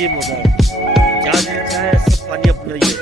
ये मजा है, जहाँ देखता है सब पानी अपना ही है।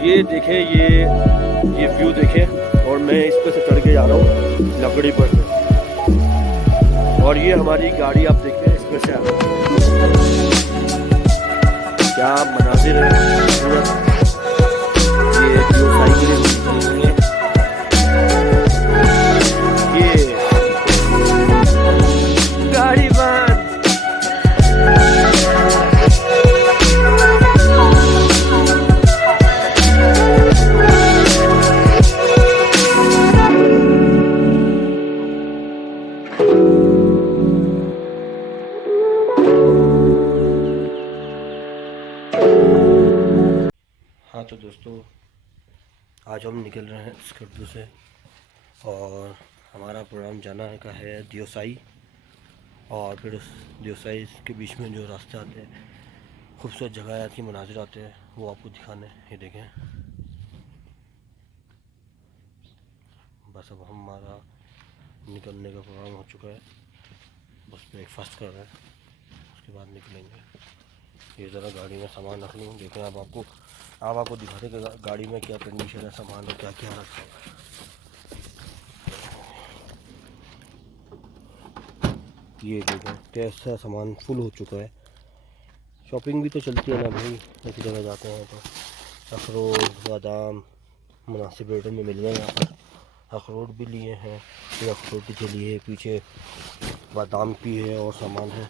देखिए देखे ये व्यू देखे, और मैं इस पे से चढ़ के जा रहा हूँ लकड़ी पर से, और ये हमारी गाड़ी आप देखते हैं इसमें से आ रहा है। क्या मनाजिर है खूबसूरत। ये दियोसाई के लिए ये गाड़ी बंद। हाँ तो दोस्तों, आज हम निकल रहे हैं स्कर्दू से, और हमारा प्रोग्राम जाना का है दियोसाई, और फिर उस दियोसाई के बीच में जो रास्ते आते हैं, खूबसूरत जगह आती है, मनाजिर आते हैं, वो आपको दिखाने। ये देखें, बस अब हमारा निकलने का प्रोग्राम हो चुका है, बस ब्रेकफास्ट कर रहे हैं, उसके बाद निकलेंगे। ये ज़रा गाड़ी में सामान रख लूँ। देखें अब आपको दिखाते कि गाड़ी में क्या कंडीशन है, सामान और क्या क्या रखा है। ये देखें कैसा सामान फुल हो चुका है। शॉपिंग भी तो चलती है ना भाई, ऐसी जगह जाते हैं तो। अखरोट बादाम मुनासिब रेटों में मिल गए यहाँ पर। अखरोट भी लिए हैं, ये अखरोट के लिए, पीछे बादाम भी है और सामान है।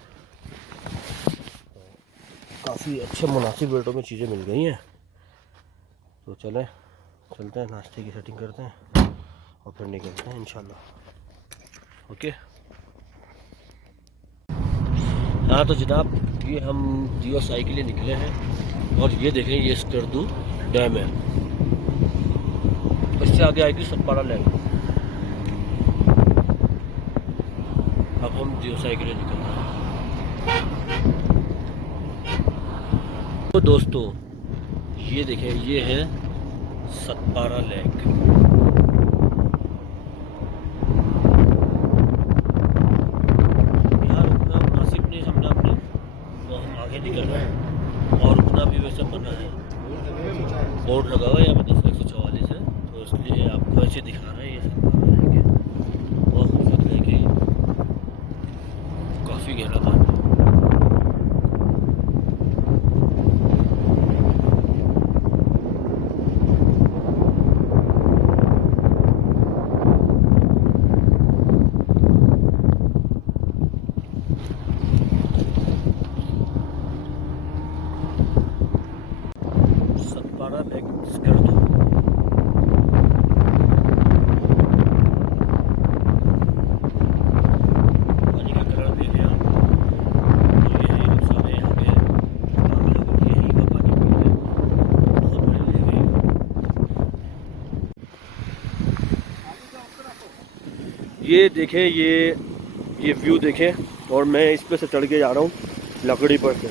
काफ़ी अच्छे मुनासिब रेटों में चीज़ें मिल गई हैं। तो चलते हैं, नाश्ते की सेटिंग करते हैं और फिर निकलते हैं इंशाल्लाह। ओके। हाँ तो जनाब, ये हम दियोसाई के लिए निकले हैं, और ये देखें ये स्कर्दू डैम है। इससे आगे आएगी सतपारा लेक। अब हम दियोसाई के लिए निकल रहे हैं। तो दोस्तों ये देखें, ये है सतपारा लेक। यहाँ रुकना मुनासिब नहीं समझा हमने, तो हम आगे निकल रहे हैं। और रुकना भी वैसे मना है, बोर्ड लगा हुआ है यहाँ पे 10,144 है, तो इसलिए आपको ऐसे दिखा रहा है। ये सतपारा लेक है, बहुत खूबसूरत लेक है, काफ़ी गहरा पानी। ये देखें, ये व्यू देखें, और मैं इस पे से चढ़ के जा रहा हूँ लकड़ी पर से।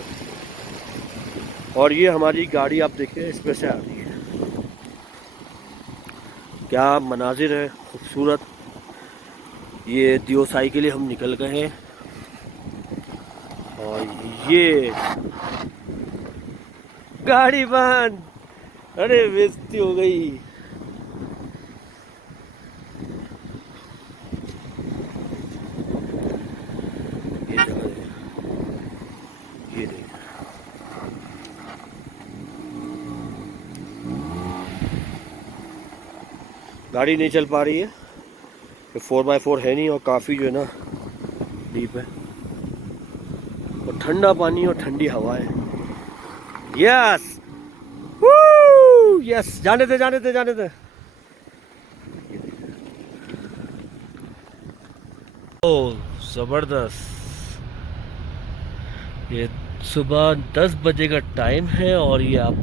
और ये हमारी गाड़ी आप देखिए इस पे से आ रही है। क्या मनाजिर है खूबसूरत। ये दियोसाई के लिए हम निकल गए हैं। और ये गाड़ी बंद, अरे बेइज्जती हो गई। ये जगह है, ये देखिए गाड़ी नहीं चल पा रही है। 4x4 है नहीं और काफ़ी जो है ना डीप है और ठंडा पानी और ठंडी हवा है। यस यस, जाने दे जाने दे जाने दे। ओ ज़बरदस्त। ये सुबह 10 बजे का टाइम है और ये आप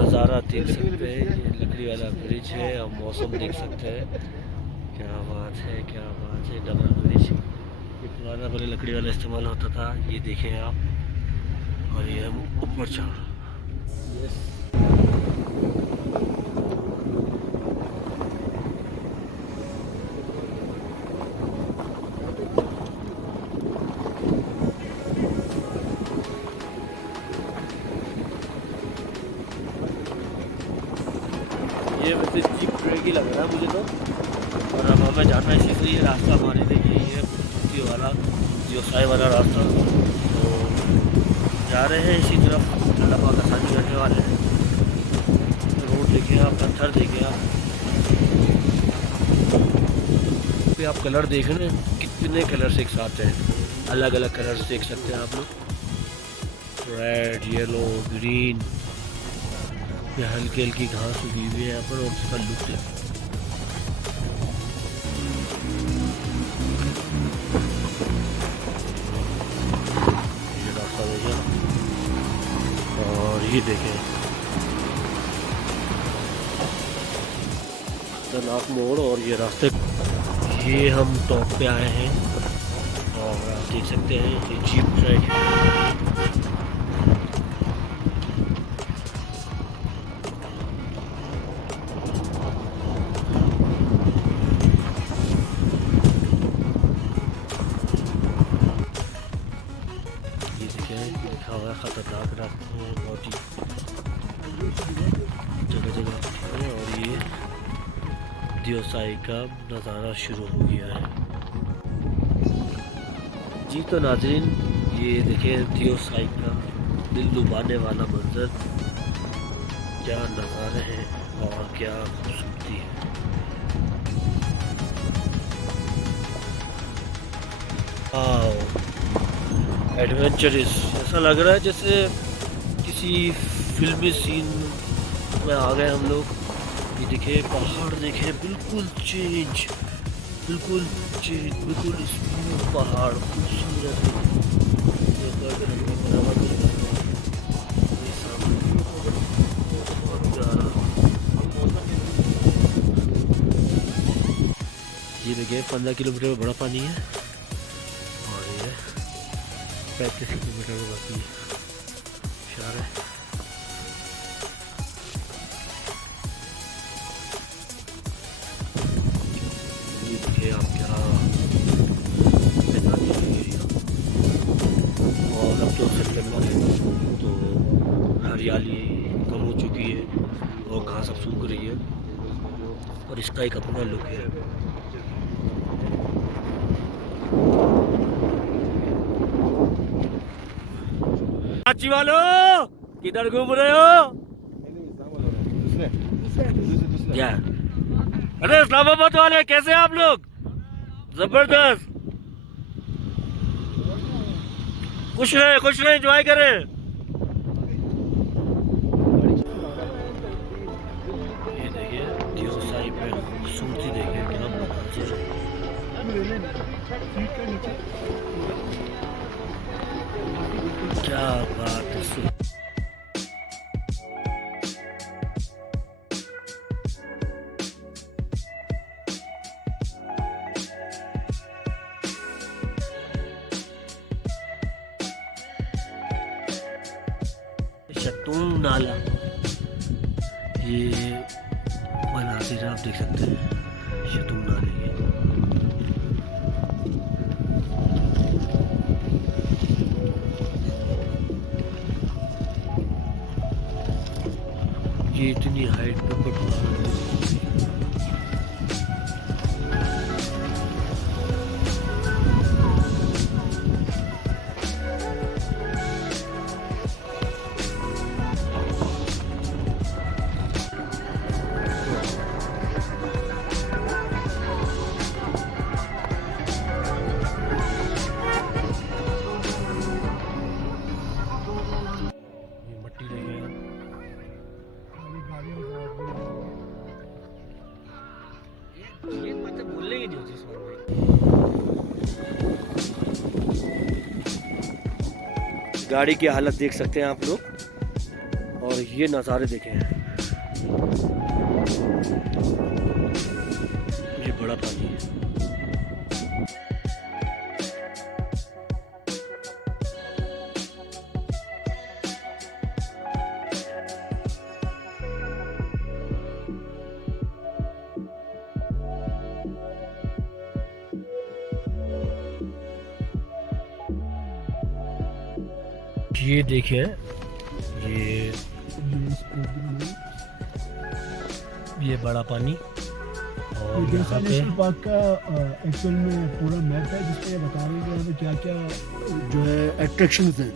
नज़ारा देख सकते हैं। ये लकड़ी वाला ब्रिज है और मौसम देख सकते हैं। क्या बात है, क्या बात है। डबल ब्रिज ये पुराना पहले लकड़ी वाला इस्तेमाल होता था। ये देखें आप, और ये हम ऊपर चढ़ रहे हैं। ये वैसे जीप ट्रेक ही लग रहा है मुझे तो। और अब हमें जाना है, इसी से ये रास्ता हमारे लिए यही है, ये वाला दियोसाई वाला रास्ता। तो जा रहे हैं इसी तरफ। अल्लाह पाक आसानी करने वाले हैं। रोड देखें आप, पत्थर देखें आप, पे आप कलर देख रहे हैं कितने कलर्स एक साथ हैं। अलग अलग कलर्स देख सकते हैं आप लोग, रेड, येलो, ग्रीन। ये हल्की हल्की घास उगी हुई है यहाँ पर और उसका लुक है। ये रास्ता देखिए और ये देखें खतरनाक मोड़। और ये रास्ते, ये हम टॉप पे आए हैं और आप देख सकते हैं ये जीप ट्रैक है। लिखा हुआ है खतरनाक रास्ते हैं बहुत ही जगह जगह है। और ये दियोसाई का नज़ारा शुरू हो गया है जी। तो नाज़रीन ये देखें दियोसाई का दिल लुभाने वाला मंजर। क्या नज़ारे हैं और क्या खूबसूरती है। एडवेंचरस, ऐसा लग रहा है जैसे किसी फिल्मी सीन में आ गए हम लोग। ये देखे पहाड़ देखे, बिल्कुल चेंज, बिल्कुल चेंज, बिल्कुल स्मूथ पहाड़, खूबसूरत। ये देखिए 15 किलोमीटर में बड़ा पानी है और ये 35 किलोमीटर में बाकी शहर है। ये देखिए आप क्या एरिया। और अब तो सितंबर है तो हरियाली कम हो चुकी है और घास अब सूख रही है और इसका एक अपना लुक है। कराची वालों किधर घूम रहे हो? क्या? अरे इस्लामाबाद वाले कैसे आप लोग? जबरदस्त, खुश रहे एंजॉय करें। ये देखिए दियोसाई पे खूबसूरती देखिए, क्या मनाजिर। क्या बात है। शतूंग नाला, ये मनाजिर आप देख सकते हैं शतूंग नाले के। ये इतनी हाइट पे पटुआ है। गाड़ी की हालत देख सकते हैं आप लोग, और ये नज़ारे देखें, ये बड़ा पानी है। ये देखिए, ये बड़ा पानी, और देसाई नेशनल पार्क का एक्चुअल में पूरा मैप है जिसमें ये बता रहे हैं कि यहाँ पे क्या क्या जो है अट्रैक्शंस हैं।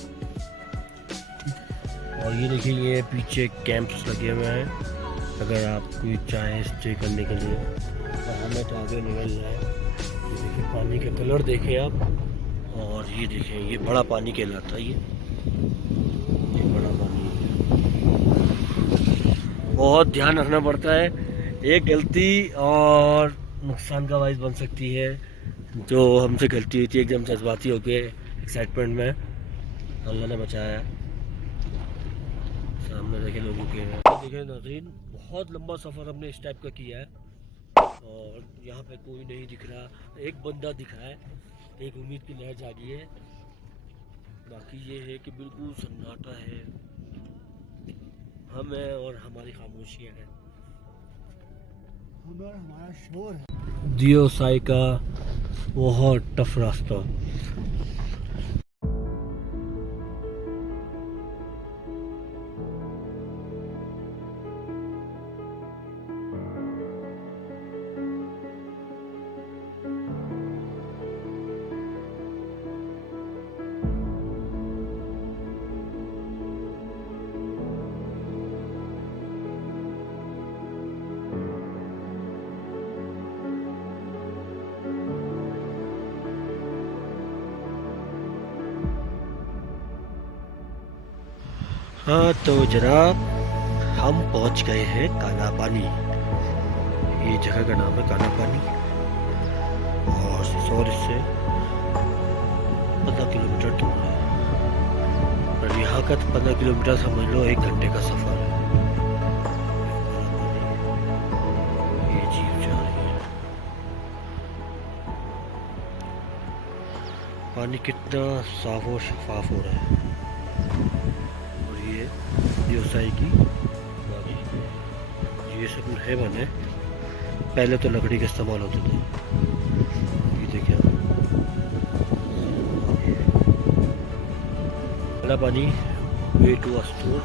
और ये देखिए, ये पीछे कैंप्स लगे हुए हैं अगर आप कोई चाहे स्टे करने के लिए। और हमें तो आगे निकलना है। ये देखिए पानी का कलर देखें आप, और ये देखें, ये बड़ा पानी कहलाता है। ये बड़ा पानी बहुत ध्यान रखना पड़ता है, एक गलती और नुकसान का बाइस बन सकती है। जो हमसे गलती हुई थी, एकदम जज्बाती हो गए एक्साइटमेंट में, अल्लाह ने बचाया। सामने देखे लोगों के, देखे नाज़रीन, बहुत लंबा सफ़र हमने इस टाइप का किया है, और यहाँ पे कोई नहीं दिख रहा, एक बंदा दिख रहा है, एक उम्मीद की लहर जागी है। बाकी ये है कि बिल्कुल सन्नाटा है, हम हैं और हमारी खामोशियाँ हैं, हम और हमारा शोर है। दियोसाई का बहुत टफ रास्ता। हाँ तो जनाब, हम पहुंच गए हैं काला पानी। ये जगह का नाम है काला पानी, और सिसौर इससे 15 किलोमीटर दूर है। और यहाँ का 15 किलोमीटर समझ लो 1 घंटे का सफ़र है। ये जीप जा रही है। पानी कितना साफ और शफाफ हो रहा है। देओसाई की बागी, ये सब है बने, पहले तो लकड़ी का इस्तेमाल होते थे। ये देखिए बड़ा पानी, वे टू अस्टोर,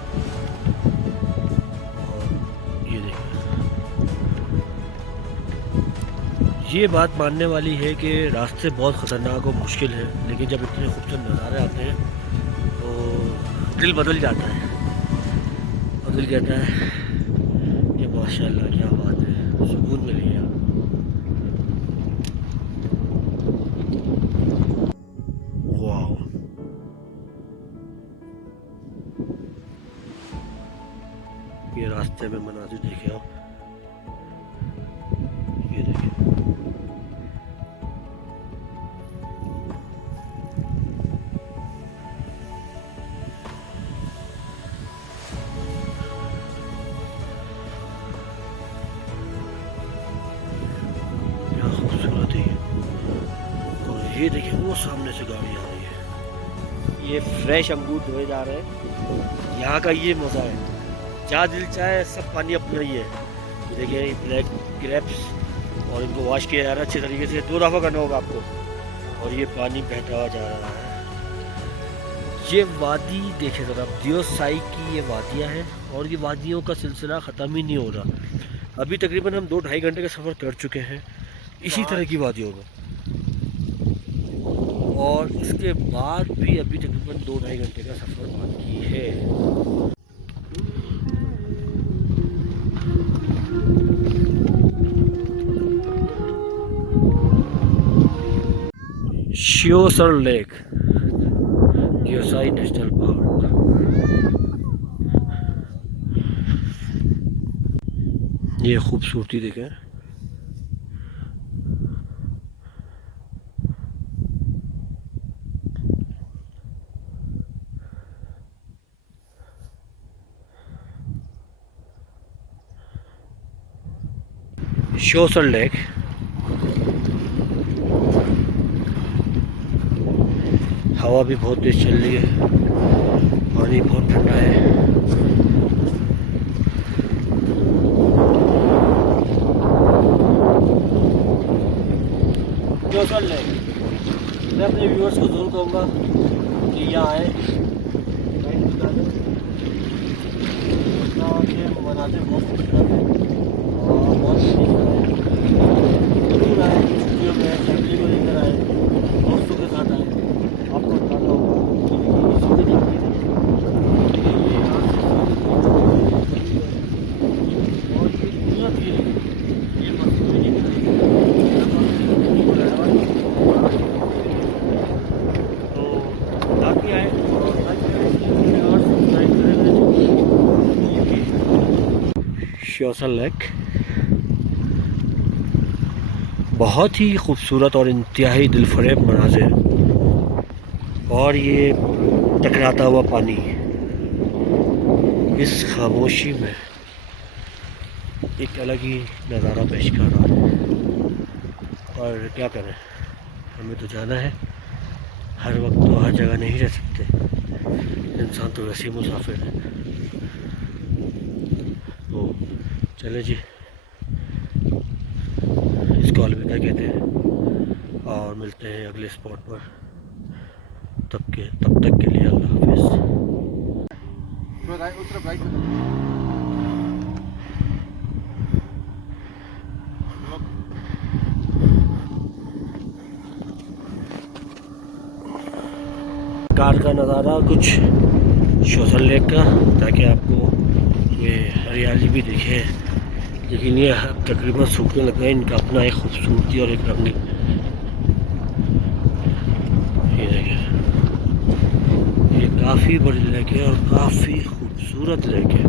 और ये देखिए, ये बात मानने वाली है कि रास्ते बहुत ख़तरनाक और मुश्किल है, लेकिन जब इतने खूबसूरत नज़ारे आते हैं तो दिल बदल जाता है। दिल कहता है कि माशाल्लाह क्या बात है, सुकून मिल गया। वाह, ये रास्ते में मनाजिर देखे आप, ये देखिए, ये देखिए वो सामने से गाड़ी आ रही है। ये फ्रेश अंगूर धोए जा रहे हैं। यहाँ का ये मज़ा है, जहाँ दिल चाहे सब पानी अपना ही है। ये देखिए ब्लैक ग्रेप्स, और इनको वॉश किया जा रहा है अच्छे तरीके से, 2 दफ़ा करना होगा आपको। और ये पानी बहता हुआ जा रहा है। ये वादी देखे ज़रा, दियोसाई की ये वादियाँ हैं, और ये वादियों का सिलसिला ख़त्म ही नहीं हो रहा। अभी तकरीबन हम 2-2.5 घंटे का सफ़र कर चुके हैं इसी तरह की वादियों में, और इसके बाद भी अभी तकरीबन 2-2.5 घंटे का सफ़र बाकी है। Sheosar lake, देओसाई national park. ये खूबसूरती देखें। श्योसर लेक हवा भी बहुत तेज चल रही है, पानी बहुत ठंडा है। श्योसर लेक, मैं अपने व्यूअर्स को जरूर कहूँगा कि यहाँ आए, मनाते बहुत खूबसूरत है और बहुत जरूर आए, छुट्टियों में फैमिली को लेकर आए, दोस्तों के साथ आए। आपको बताना होगा श्योसर लेक बहुत ही खूबसूरत और इंतहाई दिलफरेब मनाज़िर, और ये टकराता हुआ पानी इस खामोशी में एक अलग ही नज़ारा पेश कर रहा है। और क्या करें, हमें तो जाना है, हर वक्त तो हर जगह नहीं रह सकते, इंसान तो वैसे ही मुसाफिर है। तो चले जी, इसको अलविदा कहते हैं और मिलते हैं अगले स्पॉट पर। तब तक के लिए अल्लाह हाफिज़। कार का नज़ारा कुछ श्योसर लेक का, ताकि आपको ये हरियाली भी दिखे, लेकिन ये तकरीबन सूखने लग गए। इनका अपना एक खूबसूरती और एक रंग, ये देखिए, ये काफ़ी बड़ी लेक है और काफ़ी खूबसूरत लेक है।